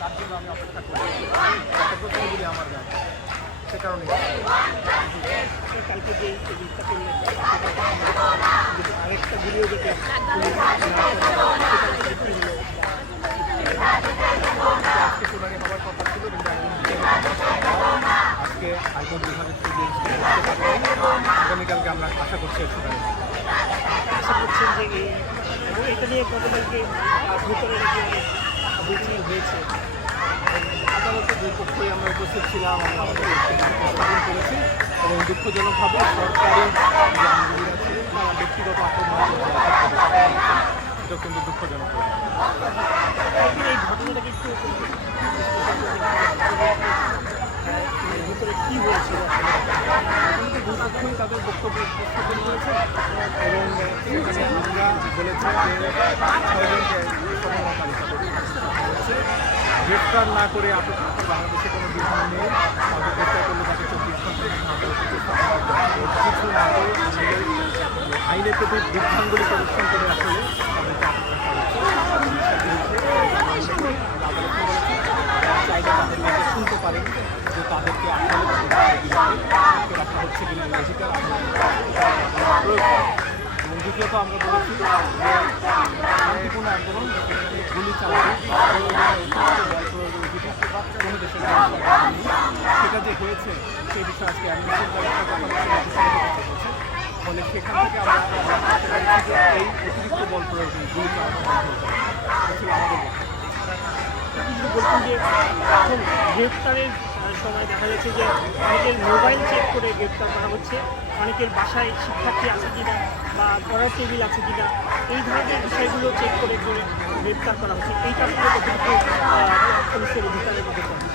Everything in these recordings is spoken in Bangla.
তার জন্য আমি অপেক্ষা করি। প্রথমগুলি আমার গান সে কারণে। কালকে যে আরেকটা ভিডিও আজকে হাইকোর্ট বিভাগের থেকে আগামীকালকে আমরা আশা করছি শুনানি আশা করছেন যে এটা নিয়ে গতকালকে ভেতরে বিচ্ছিন্ন হয়েছে। আদালতে দুই পক্ষেই আমরা উপস্থিত ছিলাম আমরা আমাদের উপস্থাপন করেছি এবং দুঃখজনকভাবে সরকারি যে তারা ব্যক্তিগত আক্রমণ এটা কিন্তু দুঃখজনক এই ঘটনাটাকে একটু ভিতরে কি হয়েছিল আসলে দুই পক্ষই তাদের বক্তব্য উপস্থাপন করেছে এবং আমরা বলেছি যে ছয়জনকে হচ্ছে গ্রেফতার না করে আপনার বাংলাদেশে কোনো বিধান নেই। তাদের গ্রেফতার করলে তাকে চব্বিশ ঘণ্টা না করে আইনের প্রতি বিধানগুলি প্রদর্শন করে আসলে আটক শুনতে পারেন যে তাদেরকে আটকে রাখা হচ্ছে কিনা অধিকার আমরা বলেছি। যে শান্তিপূর্ণ আন্দোলন, গুলি চালানো কোনো দেশের সেটা যে হয়েছে, সেই বিষয়ে আজকে ফলে সেখান থেকে আমরা এই অতিরিক্ত বল প্রয়োগ গুলি বলছেন যে সময় দেখা যাচ্ছে যে অনেকের মোবাইল চেক করে গ্রেপ্তার করা হচ্ছে। অনেকের বাসায় শিক্ষার্থী আছে কিনা বা পড়ার টেবিল আছে কিনা, এই ধরনের বিষয়গুলো চেক করে করে গ্রেপ্তার করা হচ্ছে। এইটা কতটুকু আহ, পুলিশের অধিকারের মধ্যে পড়ে?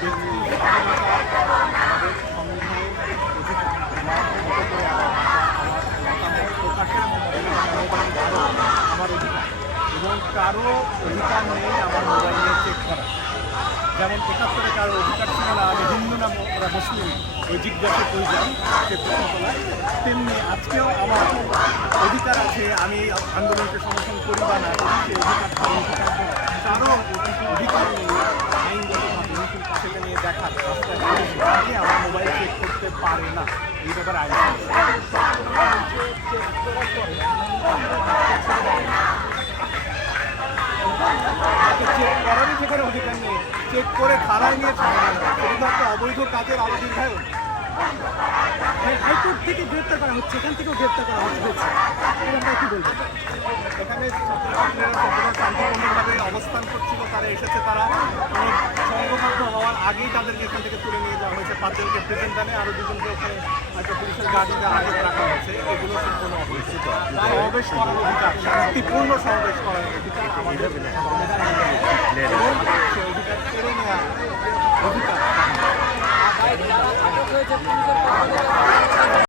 ব্যক্তি স্বাধীনতা আমাদের সংবিধানের অধিকার আমার মতো করে করে অধিকার নেই আমার মোবাইল নিয়ে চেক করা যেমন একাত্তরে কারও অধিকার ছিল না, আমি হিন্দু নাম ওরা মুসলিম, ওই জিজ্ঞাসা সে প্রশ্নতলায় তেমনি আজকেও আমার অধিকার আছে, আমি আন্দোলনকে সমর্থন করি বা না করি সেই অধিকার কারও অধিকার নেই, আইনগতভাবে নতুন ছেলে নিয়ে দেখার রাস্তায়। আমার মোবাইল চেক করতে পারে না, এই ব্যাপারে আইন চেক করে থানায় নিয়ে সেটা একটা অবৈধ কাজের আলোচনায় হাই- হাইকোর্ট থেকে গ্রেপ্তার করা হচ্ছে এখান থেকেও গ্রেপ্তার করা হচ্ছে। কি এখানে শান্তিপূর্ণভাবে অবস্থান করছিল তারা এসেছে তারা সংঘবদ্ধ হওয়ার আগেই তাদেরকে এখান থেকে তুলে নিয়ে যাওয়া হয়েছে। পাঁচজনকে প্রেজেন্টানে আরও দুজনকে ওখানে হয়তো পুলিশের গাড়িতে আটক রাখা হয়েছে। এগুলো সম্পূর্ণ অবস্থিত সমাবেশ করার অধিকার শান্তিপূর্ণ সমাবেশ করার অধিকার আমাদের সংবিধানে